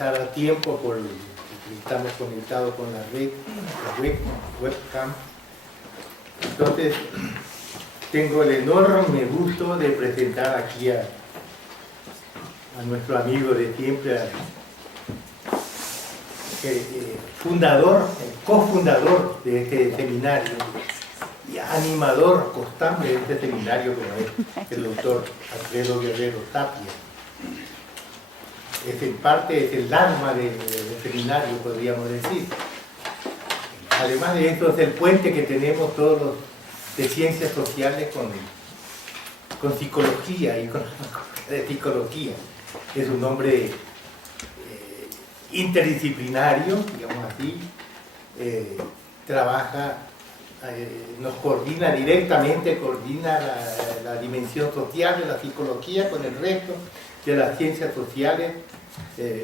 a tiempo porque estamos conectados con la red, webcam. Entonces, tengo el enorme gusto de presentar aquí a nuestro amigo de siempre, cofundador de este seminario y animador constante de este seminario, como es el doctor Alfredo Guerrero Tapia. Es en parte, es el alma del seminario, podríamos decir. Además de esto, es el puente que tenemos todos los de ciencias sociales con psicología y con de psicología. Es un hombre interdisciplinario, digamos así, trabaja, nos coordina directamente, coordina la dimensión social de la psicología con el resto de las ciencias sociales,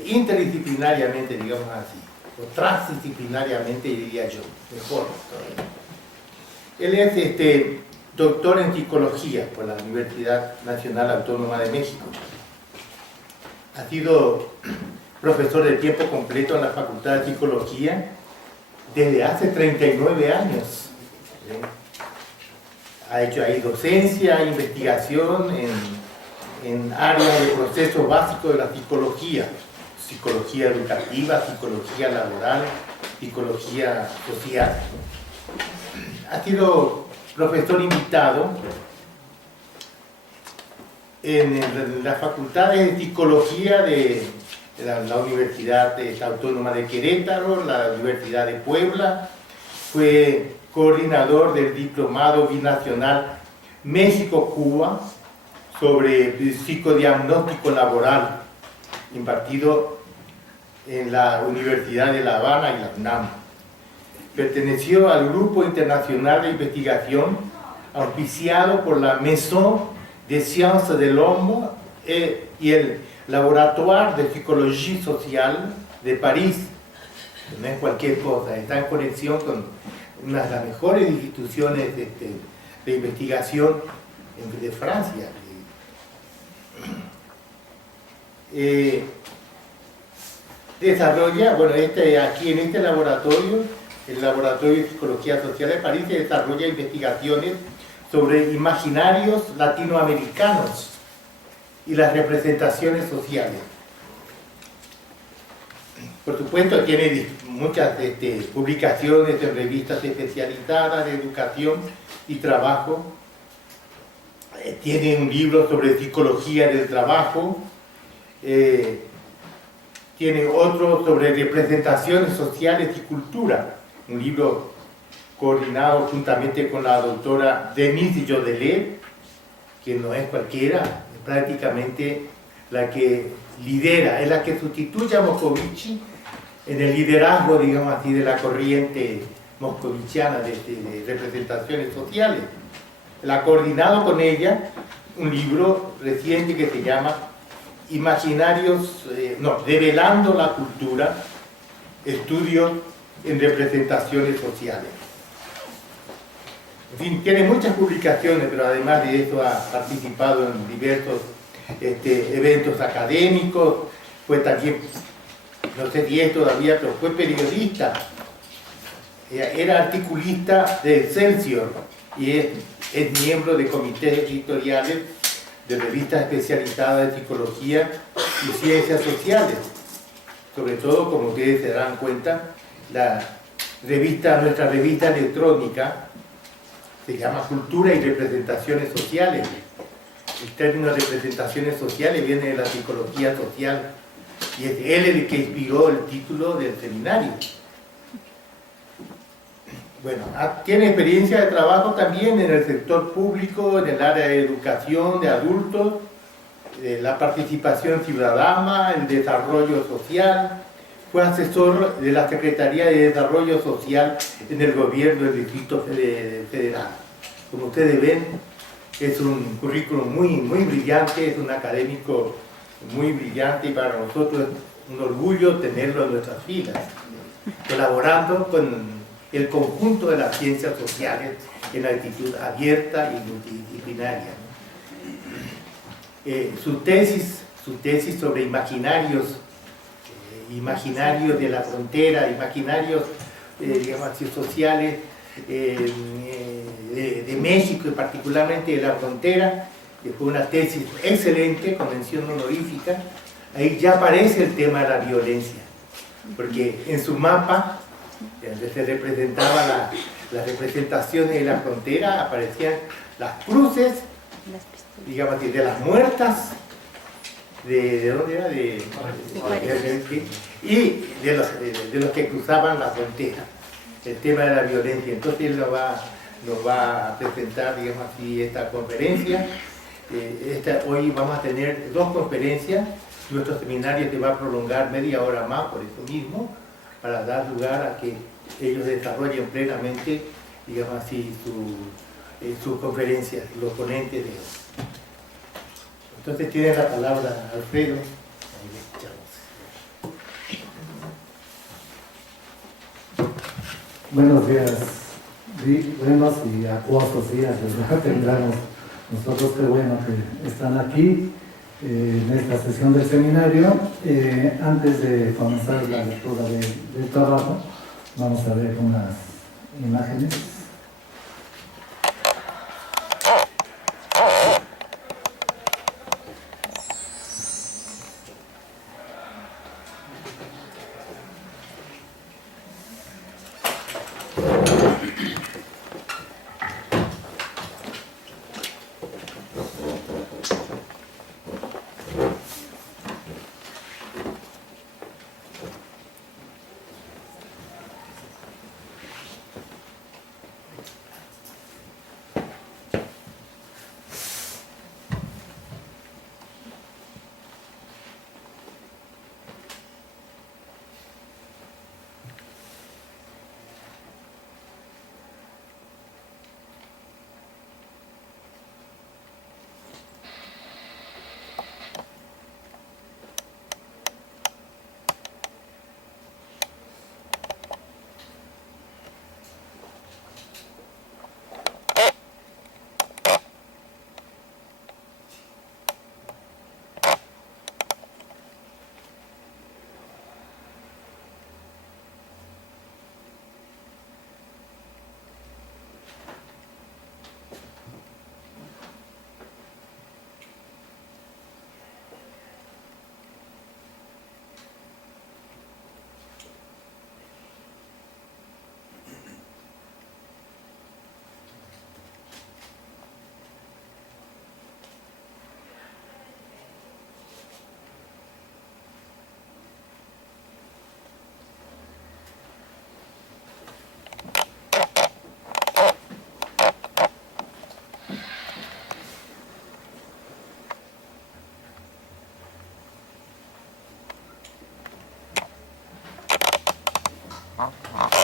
interdisciplinariamente, digamos así, o transdisciplinariamente, diría yo, mejor todavía. Él es doctor en psicología por la Universidad Nacional Autónoma de México. Ha sido profesor de tiempo completo en la Facultad de Psicología desde hace 39 años. Ha hecho ahí docencia, investigación en áreas de procesos básicos de la psicología, psicología educativa, psicología laboral, psicología social. Ha sido profesor invitado en las facultades de psicología de la Universidad Autónoma de Querétaro, la Universidad de Puebla. Fue coordinador del diplomado binacional México-Cuba sobre psicodiagnóstico laboral, impartido en la Universidad de La Habana y la UNAM. Perteneció al Grupo Internacional de Investigación auspiciado por la Maison des Sciences de l'Homme y el Laboratoire de Psicología Social de París. No es cualquier cosa, está en conexión con una de las mejores instituciones de investigación de Francia. Desarrolla, bueno, aquí en este laboratorio, el Laboratorio de Psicología Social de París, se desarrolla investigaciones sobre imaginarios latinoamericanos y las representaciones sociales. Por supuesto, tiene muchas publicaciones en revistas especializadas de educación y trabajo. Tiene un libro sobre psicología del trabajo. Tiene otro sobre representaciones sociales y cultura, un libro coordinado juntamente con la doctora Denise Jodelet, que no es cualquiera, es prácticamente la que lidera, es la que sustituye a Moscovici en el liderazgo, digamos así, de la corriente moscoviciana de representaciones sociales. Él ha coordinado con ella un libro reciente que se llama Develando la cultura, estudios en representaciones sociales. En fin, tiene muchas publicaciones, pero además de eso ha participado en diversos eventos académicos, fue también, no sé si es todavía, pero fue periodista, era articulista de Excelsior y es miembro de comités editoriales de revistas especializadas en psicología y ciencias sociales. Sobre todo, como ustedes se darán cuenta, nuestra revista electrónica se llama Cultura y Representaciones Sociales. El término representaciones sociales viene de la psicología social y es él el que inspiró el título del seminario. Bueno, tiene experiencia de trabajo también en el sector público, en el área de educación de adultos, la participación ciudadana, el desarrollo social. Fue asesor de la Secretaría de Desarrollo Social en el gobierno del Distrito Federal. Como ustedes ven, es un currículum muy brillante, es un académico muy brillante y para nosotros es un orgullo tenerlo en nuestras filas, colaborando con el conjunto de las ciencias sociales en actitud abierta y multidisciplinaria. Su tesis sobre imaginarios imaginarios de la frontera, imaginarios, digamos así, sociales de México y particularmente de la frontera, que fue una tesis excelente, con mención honorífica. Ahí ya aparece el tema de la violencia, porque en su mapa, donde se representaba las representaciones de la frontera, aparecían las cruces, digamos así, de las muertas, ¿de dónde era? Y de los que cruzaban la frontera, el tema de la violencia. Entonces él nos va a presentar, digamos así, esta conferencia. Hoy vamos a tener 2 conferencias. Nuestro seminario se va a prolongar media hora más, por eso mismo, para dar lugar a que ellos desarrollen plenamente, digamos así, sus conferencias, los ponentes de hoy. Entonces tiene la palabra Alfredo. Ahí le escuchamos. Buenos días, buenos y acuosos días, ¿verdad? Tendremos nosotros, qué bueno que están aquí en esta sesión del seminario. Antes de comenzar la lectura del trabajo, vamos a ver unas imágenes.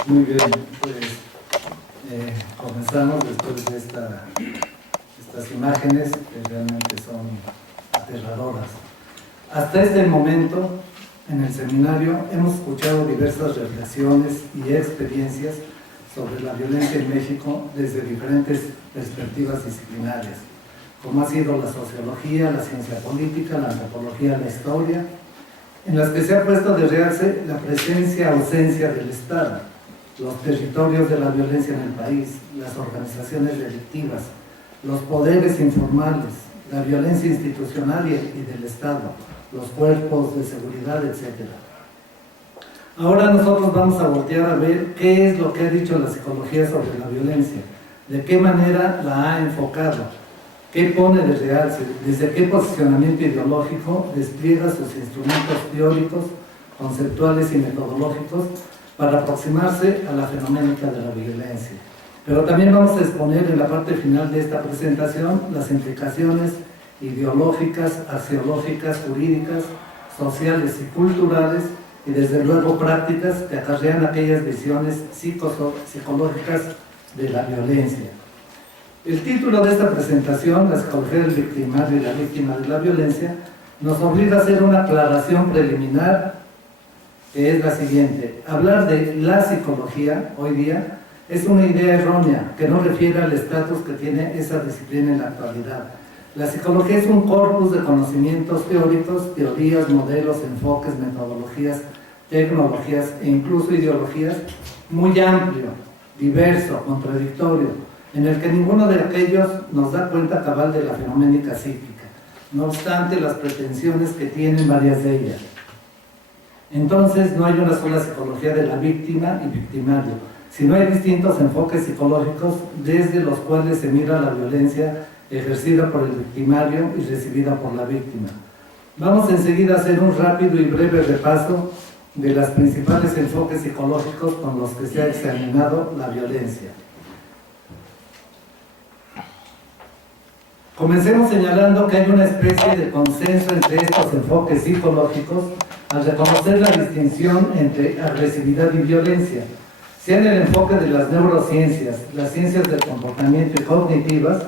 Muy bien, pues comenzamos después de estas imágenes que realmente son aterradoras. Hasta este momento, en el seminario, hemos escuchado diversas reflexiones y experiencias sobre la violencia en México desde diferentes perspectivas disciplinarias, como ha sido la sociología, la ciencia política, la antropología, la historia, en las que se ha puesto de realce la presencia-ausencia del Estado, los territorios de la violencia en el país, las organizaciones delictivas, los poderes informales, la violencia institucional y del Estado, los cuerpos de seguridad, etc. Ahora nosotros vamos a voltear a ver qué es lo que ha dicho la psicología sobre la violencia, de qué manera la ha enfocado, qué pone de realce, desde qué posicionamiento ideológico despliega sus instrumentos teóricos, conceptuales y metodológicos para aproximarse a la fenoménica de la violencia. Pero también vamos a exponer en la parte final de esta presentación las implicaciones ideológicas, axiológicas, jurídicas, sociales y culturales, y desde luego prácticas que acarrean aquellas visiones psicológicas de la violencia. El título de esta presentación, La psicología del victimario y la víctima de la violencia, nos obliga a hacer una aclaración preliminar, que es la siguiente. Hablar de la psicología hoy día es una idea errónea que no refiere al estatus que tiene esa disciplina en la actualidad. La psicología es un corpus de conocimientos teóricos, teorías, modelos, enfoques, metodologías, tecnologías e incluso ideologías muy amplio, diverso, contradictorio, en el que ninguno de aquellos nos da cuenta cabal de la fenoménica psíquica, no obstante las pretensiones que tienen varias de ellas. Entonces no hay una sola psicología de la víctima y victimario, sino hay distintos enfoques psicológicos desde los cuales se mira la violencia ejercida por el victimario y recibida por la víctima. Vamos enseguida a hacer un rápido y breve repaso de los principales enfoques psicológicos con los que se ha examinado la violencia. Comencemos señalando que hay una especie de consenso entre estos enfoques psicológicos al reconocer la distinción entre agresividad y violencia, sea en el enfoque de las neurociencias, las ciencias del comportamiento y cognitivas,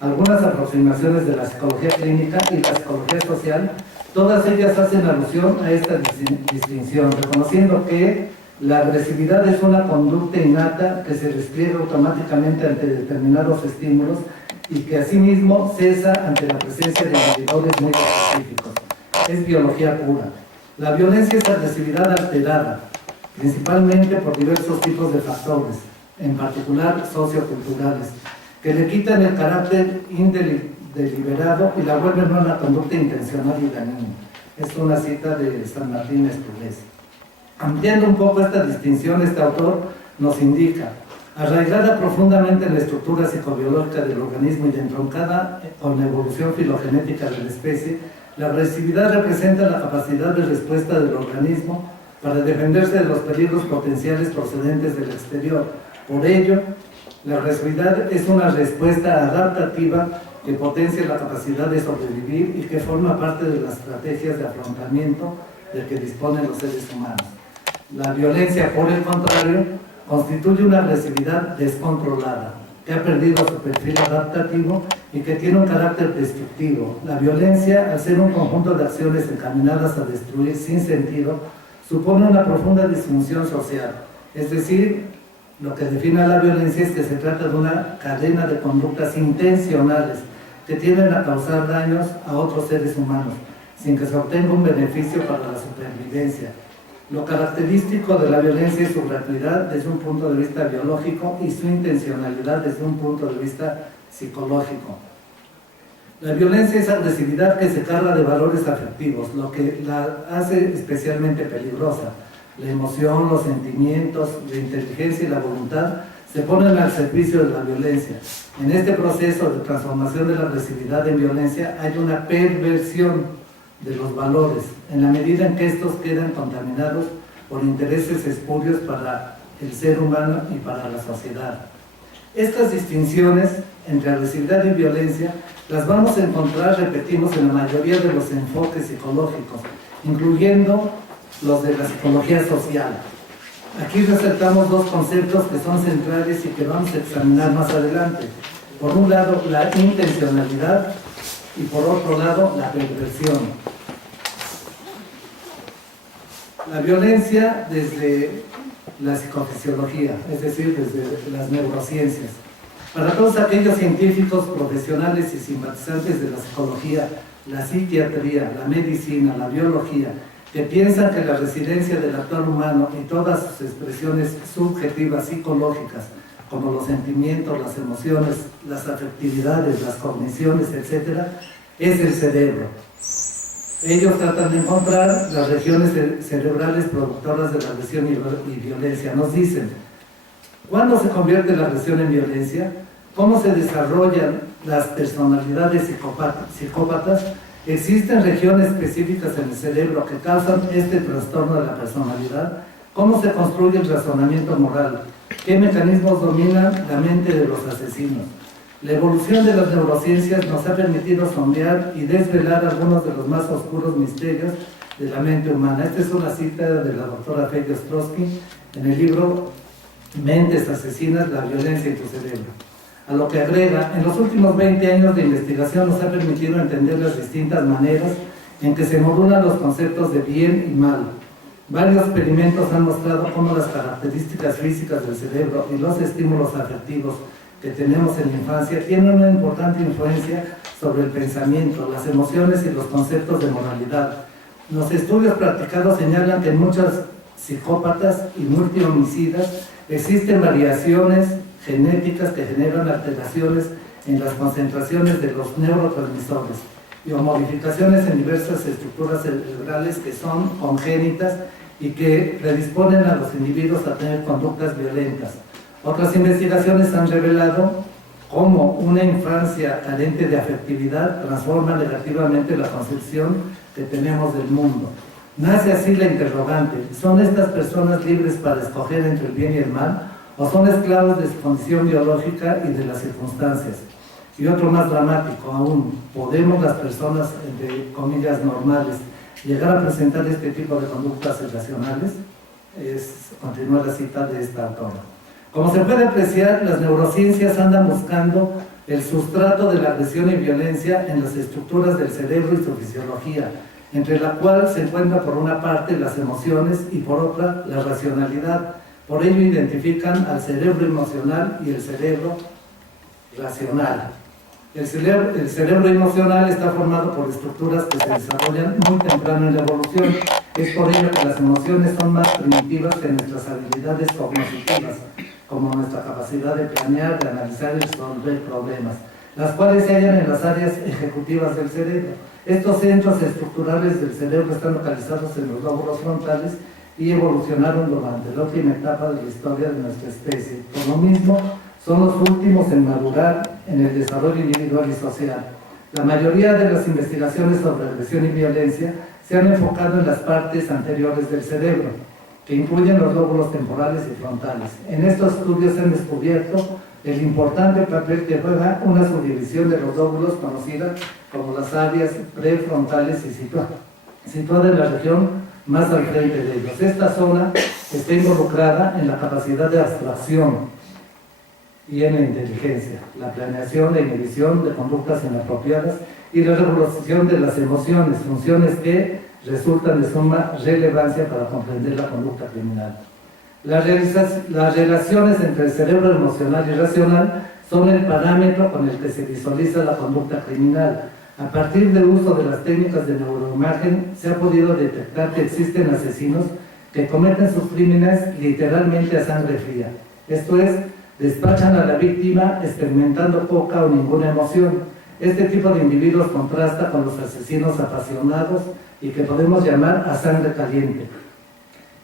algunas aproximaciones de la psicología clínica y la psicología social. Todas ellas hacen alusión a esta distinción, reconociendo que la agresividad es una conducta innata que se despliega automáticamente ante determinados estímulos y que asimismo cesa ante la presencia de indicadores muy específicos. Es biología pura. La violencia es agresividad alterada, principalmente por diversos tipos de factores, en particular socioculturales, que le quitan el carácter deliberado y la vuelven una conducta intencional y dañina. Es una cita de San Martín Escudés. Ampliando un poco esta distinción, este autor nos indica: arraigada profundamente en la estructura psicobiológica del organismo y entroncada con la evolución filogenética de la especie, la agresividad representa la capacidad de respuesta del organismo para defenderse de los peligros potenciales procedentes del exterior. Por ello, la agresividad es una respuesta adaptativa que potencia la capacidad de sobrevivir y que forma parte de las estrategias de afrontamiento de que disponen los seres humanos. La violencia, por el contrario, constituye una agresividad descontrolada, que ha perdido su perfil adaptativo y que tiene un carácter destructivo. La violencia, al ser un conjunto de acciones encaminadas a destruir sin sentido, supone una profunda disfunción social. Es decir, lo que define a la violencia es que se trata de una cadena de conductas intencionales que tienden a causar daños a otros seres humanos, sin que se obtenga un beneficio para la supervivencia. Lo característico de la violencia es su gratuidad desde un punto de vista biológico y su intencionalidad desde un punto de vista psicológico. La violencia es agresividad que se carga de valores afectivos, lo que la hace especialmente peligrosa. La emoción, los sentimientos, la inteligencia y la voluntad se ponen al servicio de la violencia. En este proceso de transformación de la agresividad en violencia hay una perversión de los valores, en la medida en que estos quedan contaminados por intereses espurios para el ser humano y para la sociedad. Estas distinciones entre agresividad y violencia las vamos a encontrar, repetimos, en la mayoría de los enfoques psicológicos, incluyendo los de la psicología social. Aquí resaltamos dos conceptos que son centrales y que vamos a examinar más adelante. Por un lado, la intencionalidad y por otro lado, la perversión. La violencia desde la psicofisiología, es decir, desde las neurociencias. Para todos aquellos científicos profesionales y simpatizantes de la psicología, la psiquiatría, la medicina, la biología, que piensan que la residencia del actual humano y todas sus expresiones subjetivas psicológicas, como los sentimientos, las emociones, las afectividades, las cogniciones, etc., es el cerebro. Ellos tratan de encontrar las regiones cerebrales productoras de la agresión y violencia. Nos dicen, ¿cuándo se convierte la agresión en violencia? ¿Cómo se desarrollan las personalidades psicópatas? ¿Existen regiones específicas en el cerebro que causan este trastorno de la personalidad? ¿Cómo se construye el razonamiento moral? ¿Qué mecanismos dominan la mente de los asesinos? La evolución de las neurociencias nos ha permitido sondear y desvelar algunos de los más oscuros misterios de la mente humana. Esta es una cita de la doctora Fedia Ostrowski en el libro Mentes asesinas, la violencia en tu cerebro. A lo que agrega, en los últimos 20 años de investigación nos ha permitido entender las distintas maneras en que se modulan los conceptos de bien y mal. Varios experimentos han mostrado cómo las características físicas del cerebro y los estímulos afectivos que tenemos en la infancia tienen una importante influencia sobre el pensamiento, las emociones y los conceptos de moralidad. Los estudios practicados señalan que en muchas psicópatas y multihomicidas, existen variaciones genéticas que generan alteraciones en las concentraciones de los neurotransmisores y modificaciones en diversas estructuras cerebrales que son congénitas y que predisponen a los individuos a tener conductas violentas. Otras investigaciones han revelado cómo una infancia carente de afectividad transforma negativamente la concepción que tenemos del mundo. Nace así la interrogante: ¿son estas personas libres para escoger entre el bien y el mal, o son esclavos de su condición biológica y de las circunstancias? Y otro más dramático aún: ¿podemos las personas, entre comillas, normales, llegar a presentar este tipo de conductas irracionales? Continúa la cita de esta autora. Como se puede apreciar, las neurociencias andan buscando el sustrato de la agresión y violencia en las estructuras del cerebro y su fisiología, entre la cual se encuentra por una parte las emociones y por otra la racionalidad. Por ello identifican al cerebro emocional y el cerebro racional. El cerebro emocional está formado por estructuras que se desarrollan muy temprano en la evolución. Es por ello que las emociones son más primitivas que nuestras habilidades cognitivas, como nuestra capacidad de planear, de analizar y resolver problemas, las cuales se hallan en las áreas ejecutivas del cerebro. Estos centros estructurales del cerebro están localizados en los lóbulos frontales y evolucionaron durante la última etapa de la historia de nuestra especie. Por lo mismo, son los últimos en madurar en el desarrollo individual y social. La mayoría de las investigaciones sobre agresión y violencia se han enfocado en las partes anteriores del cerebro, que incluyen los lóbulos temporales y frontales. En estos estudios se han descubierto el importante papel que juega una subdivisión de los lóbulos conocida como las áreas prefrontales y situada en la región más al frente de ellos. Esta zona está involucrada en la capacidad de abstracción y en la inteligencia, la planeación, la inhibición de conductas inapropiadas y la regulación de las emociones, funciones que resultan de suma relevancia para comprender la conducta criminal. Las relaciones entre el cerebro emocional y racional son el parámetro con el que se visualiza la conducta criminal. A partir del uso de las técnicas de neuroimagen se ha podido detectar que existen asesinos que cometen sus crímenes literalmente a sangre fría. Esto es, despachan a la víctima experimentando poca o ninguna emoción. Este tipo de individuos contrasta con los asesinos apasionados y que podemos llamar a sangre caliente,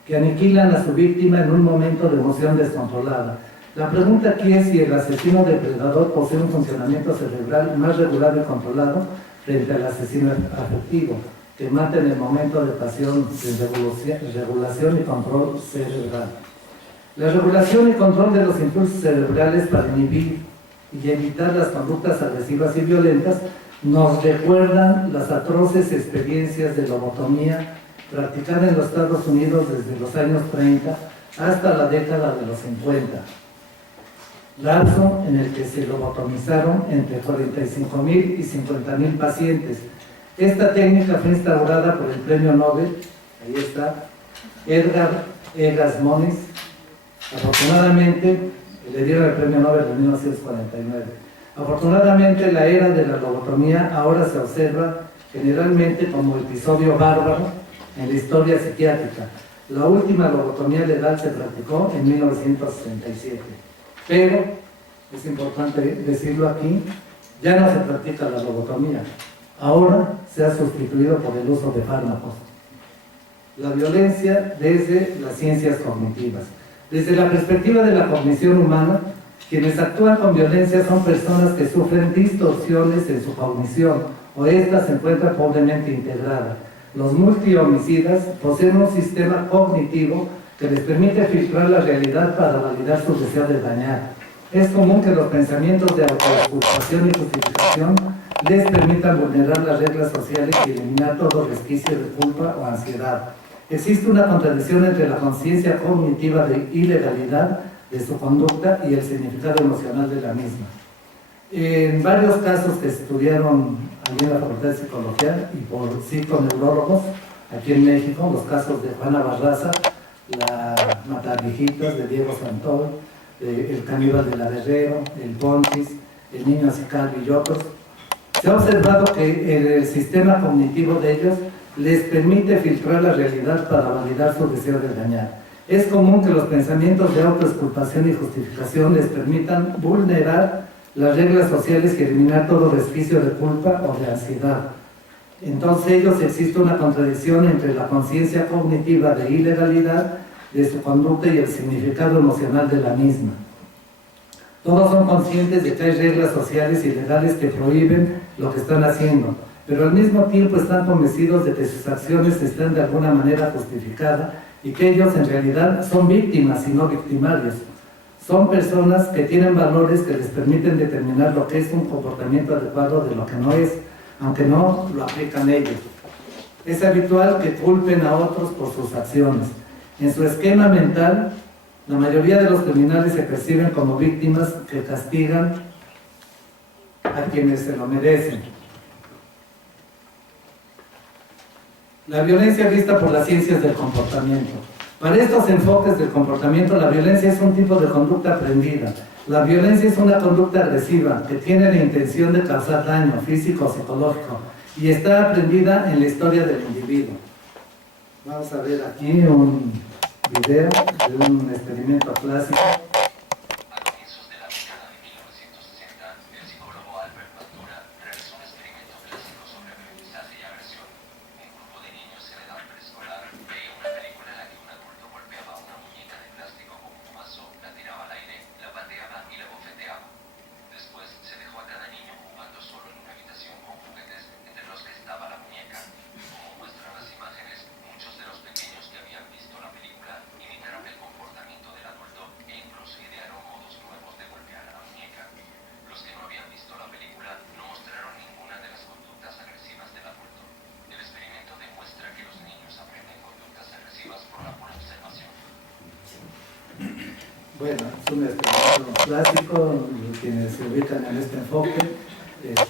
que aniquilan a su víctima en un momento de emoción descontrolada. La pregunta aquí es si el asesino depredador posee un funcionamiento cerebral más regular y controlado frente al asesino afectivo, que mata en el momento de pasión, de regulación y control cerebral. La regulación y control de los impulsos cerebrales para inhibir y evitar las conductas agresivas y violentas nos recuerdan las atroces experiencias de lobotomía practicada en los Estados Unidos desde los años 30 hasta la década de los 50, lapso en el que se lobotomizaron entre 45.000 y 50.000 pacientes. Esta técnica fue instaurada por el premio Nobel, ahí está, Edgar Egas Moniz. Afortunadamente, le dieron el premio Nobel en 1949. Afortunadamente, la era de la lobotomía ahora se observa generalmente como episodio bárbaro en la historia psiquiátrica. La última lobotomía legal se practicó en 1967. Pero, es importante decirlo aquí, ya no se practica la lobotomía. Ahora se ha sustituido por el uso de fármacos. La violencia desde las ciencias cognitivas. Desde la perspectiva de la cognición humana, quienes actúan con violencia son personas que sufren distorsiones en su cognición o ésta se encuentra pobremente integrada. Los multihomicidas poseen un sistema cognitivo que les permite filtrar la realidad para validar su deseo de dañar. Es común que los pensamientos de autoexculpación y justificación les permitan vulnerar las reglas sociales y eliminar todo resquicio de culpa o ansiedad. Existe una contradicción entre la conciencia cognitiva de ilegalidad de su conducta y el significado emocional de la misma. En varios casos que estudiaron allí en la Facultad de Psicología y por psiconeurólogos aquí en México, los casos de Juana Barraza, la Mataviejitas de Diego Santoy, el caníbal de la Guerrero, el Pontis, el niño Sicardo y otros, se ha observado que el sistema cognitivo de ellos les permite filtrar la realidad para validar su deseo de dañar. Es común que los pensamientos de autoexculpación y justificación les permitan vulnerar las reglas sociales y eliminar todo resquicio de culpa o de ansiedad. Entonces ellos existe una contradicción entre la conciencia cognitiva de ilegalidad de su conducta y el significado emocional de la misma. Todos son conscientes de que hay reglas sociales y legales que prohíben lo que están haciendo, pero al mismo tiempo están convencidos de que sus acciones están de alguna manera justificadas y que ellos en realidad son víctimas y no victimarios. Son personas que tienen valores que les permiten determinar lo que es un comportamiento adecuado de lo que no es, aunque no lo aplican ellos. Es habitual que culpen a otros por sus acciones. En su esquema mental, la mayoría de los criminales se perciben como víctimas que castigan a quienes se lo merecen. La violencia vista por las ciencias del comportamiento. Para estos enfoques del comportamiento, la violencia es un tipo de conducta aprendida. La violencia es una conducta agresiva que tiene la intención de causar daño físico o psicológico y está aprendida en la historia del individuo. Vamos a ver aquí un video de un experimento clásico. Bueno, es un experimento clásico, quienes se ubican en este enfoque,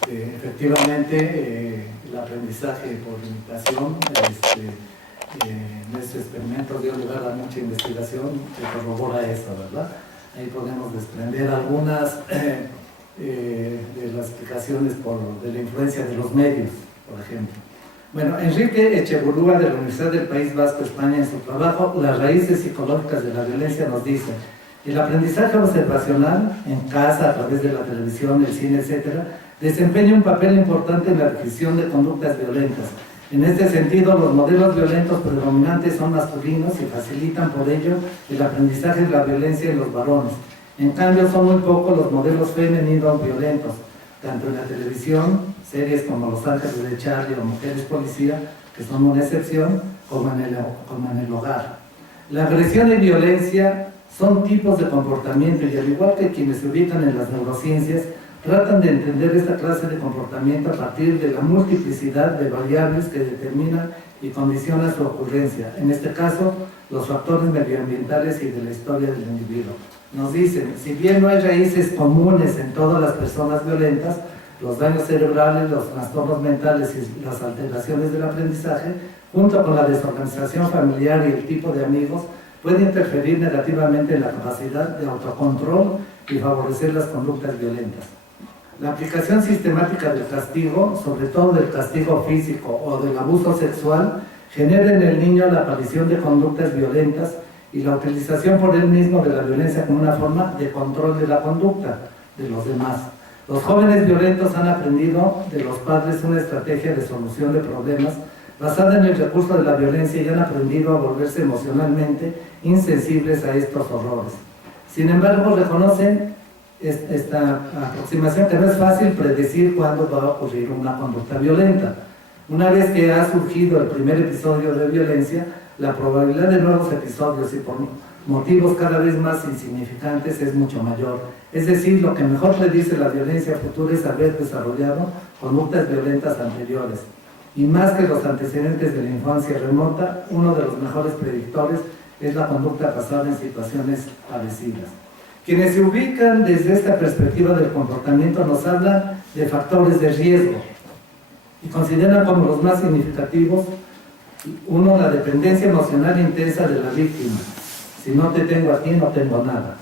efectivamente el aprendizaje por imitación, en este experimento dio lugar a mucha investigación que corrobora eso, ¿verdad? Ahí podemos desprender algunas de las explicaciones de la influencia de los medios, por ejemplo. Bueno, Enrique Echeburúa de la Universidad del País Vasco, España, en su trabajo Las raíces psicológicas de la violencia nos dice: el aprendizaje observacional en casa, a través de la televisión, el cine, etc., desempeña un papel importante en la adquisición de conductas violentas. En este sentido, los modelos violentos predominantes son masculinos y facilitan por ello el aprendizaje de la violencia en los varones. En cambio, son muy pocos los modelos femeninos violentos, tanto en la televisión, series como Los Ángeles de Charlie o Mujeres Policía, que son una excepción, como en el hogar. La agresión y violencia son tipos de comportamiento y, al igual que quienes se ubican en las neurociencias, tratan de entender esta clase de comportamiento a partir de la multiplicidad de variables que determinan y condicionan su ocurrencia. En este caso, los factores medioambientales y de la historia del individuo. Nos dicen, si bien no hay raíces comunes en todas las personas violentas, los daños cerebrales, los trastornos mentales y las alteraciones del aprendizaje, junto con la desorganización familiar y el tipo de amigos, puede interferir negativamente en la capacidad de autocontrol y favorecer las conductas violentas. La aplicación sistemática del castigo, sobre todo del castigo físico o del abuso sexual, genera en el niño la aparición de conductas violentas y la utilización por él mismo de la violencia como una forma de control de la conducta de los demás. Los jóvenes violentos han aprendido de los padres una estrategia de solución de problemas basada en el recurso de la violencia y han aprendido a volverse emocionalmente insensibles a estos horrores. Sin embargo, reconocen esta aproximación que no es fácil predecir cuándo va a ocurrir una conducta violenta. Una vez que ha surgido el primer episodio de violencia, la probabilidad de nuevos episodios y por motivos cada vez más insignificantes es mucho mayor. Es decir, lo que mejor predice la violencia futura es haber desarrollado conductas violentas anteriores. Y más que los antecedentes de la infancia remota, uno de los mejores predictores es la conducta pasada en situaciones parecidas. Quienes se ubican desde esta perspectiva del comportamiento nos hablan de factores de riesgo y consideran como los más significativos: uno, la dependencia emocional intensa de la víctima. Si no te tengo a ti, no tengo nada.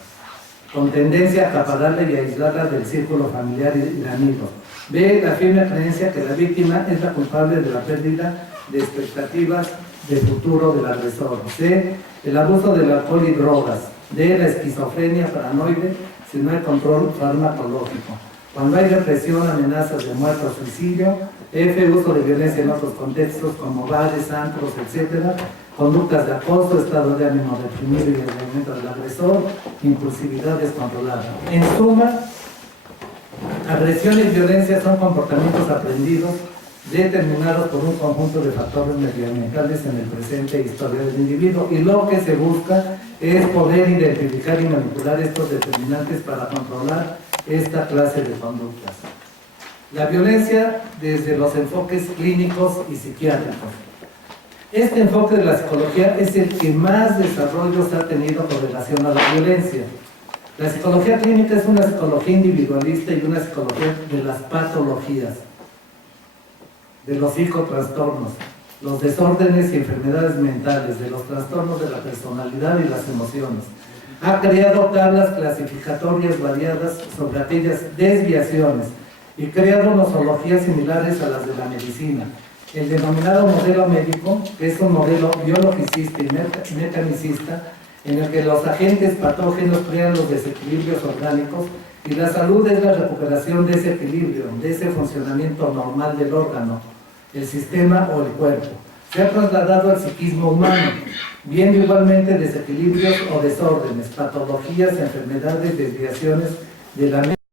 Con tendencia a acapararla y aislarla del círculo familiar y de amigos. B, la firme creencia que la víctima es la culpable de la pérdida de expectativas de futuro del agresor. C, el abuso del alcohol y drogas. D, la esquizofrenia paranoide si no hay control farmacológico. Cuando hay depresión, amenazas de muerte o suicidio. F, uso de violencia en otros contextos como bares, antros, etc. Conductas de acoso, estado de ánimo deprimido y el movimiento del agresor, impulsividad descontrolada. En suma, agresión y violencia son comportamientos aprendidos determinados por un conjunto de factores medioambientales en el presente e historia del individuo, y lo que se busca es poder identificar y manipular estos determinantes para controlar esta clase de conductas. La violencia desde los enfoques clínicos y psiquiátricos. Este enfoque de la psicología es el que más desarrollos ha tenido con relación a la violencia. La psicología clínica es una psicología individualista y una psicología de las patologías, de los psicotrastornos, los desórdenes y enfermedades mentales, de los trastornos de la personalidad y las emociones. Ha creado tablas clasificatorias variadas sobre aquellas desviaciones y creado nosologías similares a las de la medicina. El denominado modelo médico, que es un modelo biologicista y mecanicista, en el que los agentes patógenos crean los desequilibrios orgánicos y la salud es la recuperación de ese equilibrio, de ese funcionamiento normal del órgano, el sistema o el cuerpo. Se ha trasladado al psiquismo humano, viendo igualmente desequilibrios o desórdenes, patologías, enfermedades, desviaciones de la mente